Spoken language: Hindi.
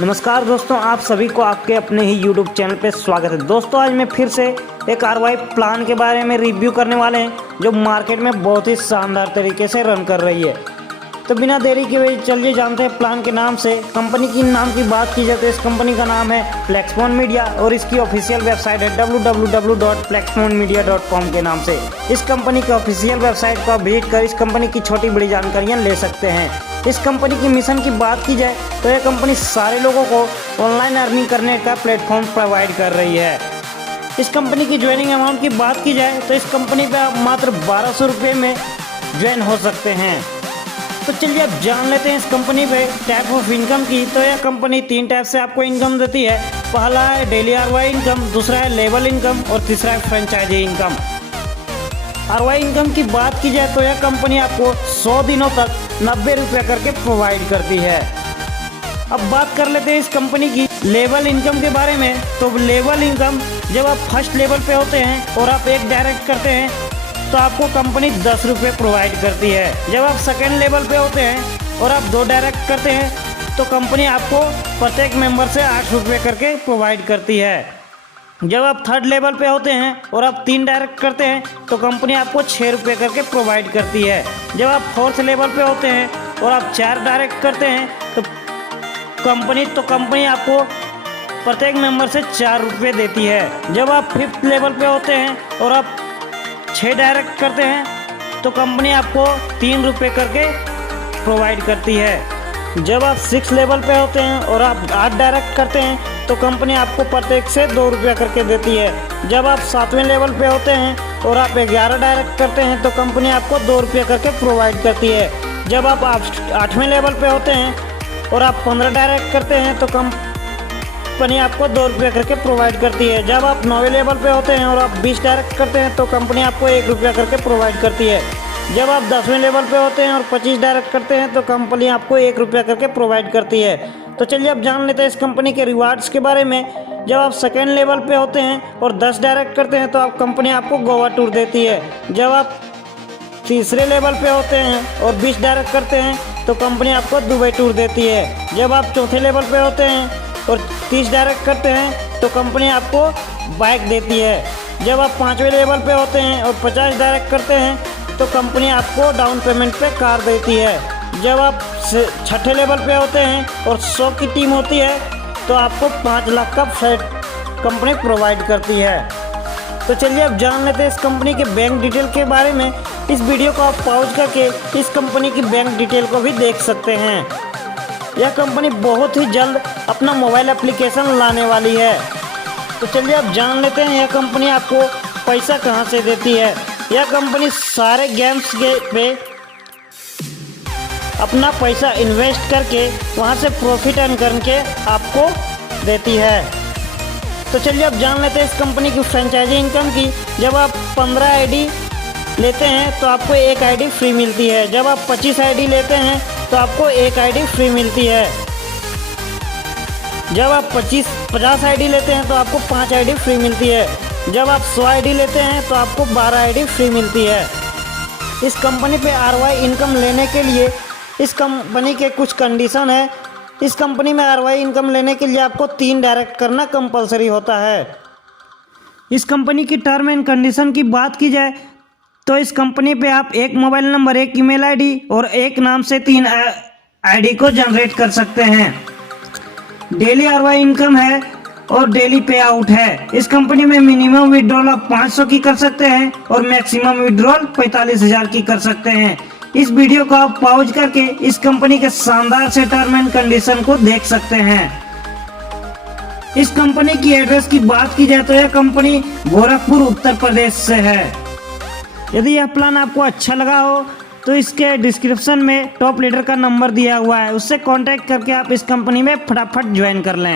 नमस्कार दोस्तों, आप सभी को आपके अपने ही YouTube चैनल पे स्वागत है। दोस्तों आज मैं फिर से एक RY प्लान के बारे में रिव्यू करने वाले हैं जो मार्केट में बहुत ही शानदार तरीके से रन कर रही है। तो बिना देरी के हुए चलिए जानते हैं प्लान के नाम से। कंपनी की नाम की बात की जाए तो इस कंपनी का नाम है फ्लेक्सफोन मीडिया और इसकी ऑफिशियल वेबसाइट है www.flexphonemedia.com के नाम से। इस कंपनी की ऑफिशियल वेबसाइट को आप विजिट कर इस कंपनी की छोटी बड़ी जानकारियाँ ले सकते हैं। इस कंपनी की मिशन की बात की जाए तो यह कंपनी सारे लोगों को ऑनलाइन अर्निंग करने का प्लेटफॉर्म प्रोवाइड कर रही है। इस कंपनी की ज्वाइनिंग अमाउंट की बात की जाए तो इस कंपनी पे आप मात्र 1200 रुपये में ज्वाइन हो सकते हैं। तो चलिए अब जान लेते हैं इस कंपनी पे टाइप ऑफ इनकम की। तो यह कंपनी 3 टाइप से आपको इनकम देती है। पहला है डेली RY इनकम, दूसरा है लेवल इनकम और तीसरा है फ्रेंचाइजी इनकम। RY इनकम की बात की जाए तो यह कंपनी आपको 100 दिनों तक 90 रुपये करके प्रोवाइड करती है। अब बात कर लेते हैं इस कंपनी की लेवल इनकम के बारे में। तो लेवल इनकम जब आप फर्स्ट लेवल पे होते हैं और आप एक डायरेक्ट करते हैं तो आपको कंपनी 10 रुपये प्रोवाइड करती है। जब आप सेकेंड लेवल पे होते हैं और आप 2 डायरेक्ट करते हैं तो कंपनी आपको प्रत्येक मेंबर से 8 रुपये करके प्रोवाइड करती है। जब आप थर्ड लेवल पे होते हैं और आप 3 डायरेक्ट करते हैं तो कंपनी आपको 6 रुपये करके प्रोवाइड करती है। जब आप फोर्थ लेवल पे होते हैं और आप 4 डायरेक्ट करते हैं तो कंपनी आपको प्रत्येक मेंबर से 4 रुपये देती है। जब आप फिफ्थ लेवल पे होते हैं और आप 6 डायरेक्ट करते हैं तो कंपनी आपको 3 रुपये करके प्रोवाइड करती है। जब आप 6 लेवल पे होते हैं और आप 8 डायरेक्ट करते हैं तो कंपनी आपको प्रत्येक से 2 रुपये करके देती है। जब आप 7वें लेवल पे होते हैं और आप 11 डायरेक्ट करते हैं तो कंपनी आपको 2 रुपये करके प्रोवाइड करती है। जब आप 8वें लेवल पे होते हैं और आप 15 डायरेक्ट करते हैं तो कंपनी आपको 2 रुपये करके प्रोवाइड करती है। जब आप 9वें लेवल पे होते हैं और आप 20 डायरेक्ट करते हैं तो कंपनी आपको 1 रुपया करके प्रोवाइड करती है। जब आप 10वें लेवल पे होते हैं और 25 डायरेक्ट करते हैं तो कंपनी आपको 1 रुपया करके प्रोवाइड करती है। तो चलिए अब जान लेते हैं इस कंपनी के रिवार्ड्स के बारे में। जब आप सेकेंड लेवल पे होते हैं और 10 डायरेक्ट करते हैं तो आप कंपनी आपको गोवा टूर देती है। जब आप तीसरे लेवल पे होते हैं और 20 डायरेक्ट करते हैं तो कंपनी आपको दुबई टूर देती है। जब आप चौथे लेवल पे होते हैं और 30 डायरेक्ट करते हैं तो कंपनी आपको बाइक देती है। जब आप 5वें लेवल पे होते हैं और 50 डायरेक्ट करते हैं तो कंपनी आपको डाउन पेमेंट पे कार देती है। जब आप 6ठे लेवल पे होते हैं और 100 की टीम होती है तो आपको 5 लाख का फ्लैट कंपनी प्रोवाइड करती है। तो चलिए अब जान लेते हैं इस कंपनी के बैंक डिटेल के बारे में। इस वीडियो को आप पॉज करके इस कंपनी की बैंक डिटेल को भी देख सकते हैं। यह कंपनी बहुत ही जल्द अपना मोबाइल एप्लीकेशन लाने वाली है। तो चलिए अब जान लेते हैं यह कंपनी आपको पैसा कहां से देती है। यह कंपनी सारे गेम्स पे अपना पैसा इन्वेस्ट करके वहां से प्रॉफिट अर्न करके आपको देती है। तो चलिए अब जान लेते हैं इस कंपनी की फ्रेंचाइजी इनकम की। जब आप 15 आईडी लेते हैं तो आपको 1 आईडी फ्री मिलती है। जब आप 25 आईडी लेते हैं तो आपको 1 आईडी फ्री मिलती है। जब आप 50 आईडी लेते हैं तो आपको 5 आईडी फ्री मिलती है। जब आप 100 आईडी लेते हैं तो आपको 12 आईडी फ्री मिलती है। इस कंपनी पे RY इनकम लेने के लिए इस कंपनी के कुछ कंडीशन है। इस कंपनी में RY इनकम लेने के लिए आपको 3 डायरेक्ट करना कंपलसरी होता है। इस कंपनी की टर्म एंड कंडीशन की बात की जाए तो इस कंपनी पे आप 1 मोबाइल नंबर, 1 ईमेल आईडी और 1 नाम से 3 आईडी को जनरेट कर सकते हैं। डेली RY इनकम है और डेली पे आउट है। इस कंपनी में मिनिमम विड्रॉल आप 500 की कर सकते हैं और मैक्सिमम विड्रॉल 45,000 की कर सकते हैं। इस वीडियो को आप पॉज करके इस कंपनी के शानदार से टर्म एंड कंडीशन को देख सकते हैं। इस कंपनी की एड्रेस की बात की जाए तो यह कंपनी गोरखपुर उत्तर प्रदेश से है। यदि यह प्लान आपको अच्छा लगा हो तो इसके डिस्क्रिप्शन में टॉप लीडर का नंबर दिया हुआ है, उससे कांटेक्ट करके आप इस कंपनी में फटाफट ज्वाइन कर लें।